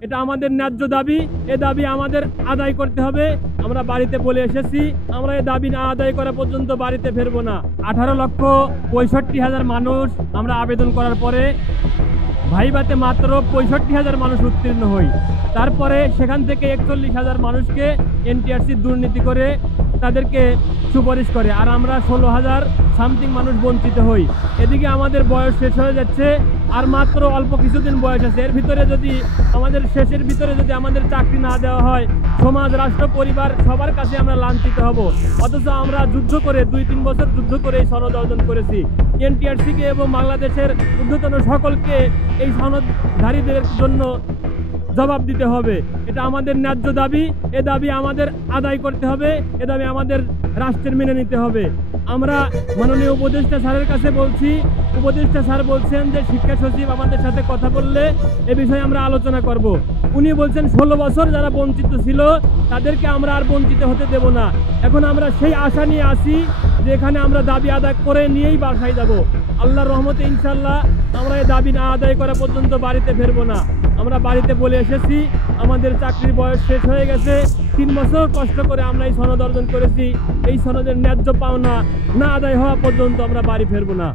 এটা আমাদের ন্যায্য দাবি। এ দাবি আমাদের আদায় করতে হবে। আমরা বাড়িতে বলে এসেছি, আমরা এই দাবি না আদায় করা পর্যন্ত বাড়িতে ফিরবো না। 18,65,000 মানুষ আমরা আবেদন করার পরে ভাইভাতে মাত্র 65,000 মানুষ উত্তীর্ণ হই। তারপরে সেখান থেকে 41,000 মানুষকে এনটিআরসি দুর্নীতি করে তাদেরকে সুপারিশ করে, আর আমরা 16,000 সামথিং মানুষ বঞ্চিত হই। এদিকে আমাদের বয়স শেষ হয়ে যাচ্ছে, আর মাত্র অল্প কিছুদিন বয়স আছে। এর ভিতরে যদি আমাদের শেষের ভিতরে যদি আমাদের চাকরি না দেওয়া হয়, সমাজ, রাষ্ট্র, পরিবার সবার কাছে আমরা লাঞ্ছিত হব। অথচ আমরা যুদ্ধ করে 2-3 বছর যুদ্ধ করে এই সনদ অর্জন করেছি। এনটিআরসিকে এবং বাংলাদেশের ঊর্ধ্বতন সকলকে এই সনদধারীদের জন্য জবাব দিতে হবে। এটা আমাদের ন্যায্য দাবি। এ দাবি আমাদের আদায় করতে হবে। এ দাবি আমাদের রাষ্ট্রের মেনে নিতে হবে। আমরা মাননীয় উপদেষ্টা স্যারের কাছে বলছি, উপদেষ্টা স্যার বলছেন যে শিক্ষা সচিব আমাদের সাথে কথা বললে এ বিষয়ে আমরা আলোচনা করব। উনি বলছেন 16 বছর যারা বঞ্চিত ছিল তাদেরকে আমরা আর বঞ্চিত হতে দেব না। এখন আমরা সেই আশা নিয়ে আসি যে এখানে আমরা দাবি আদায় করে নিয়েই বাসায় যাব। আল্লাহর রহমতে ইনশাল্লাহ আমরা এই দাবি না আদায় করা পর্যন্ত বাড়িতে ফিরবো না। আমরা বাড়িতে বলে এসেছি, আমাদের চাকরির বয়স শেষ হয়ে গেছে। 3 বছর কষ্ট করে আমরা এই সনদ অর্জন করেছি। এই সনদের ন্যায্য পাওনা না আদায় হওয়া পর্যন্ত আমরা বাড়ি ফিরবো না।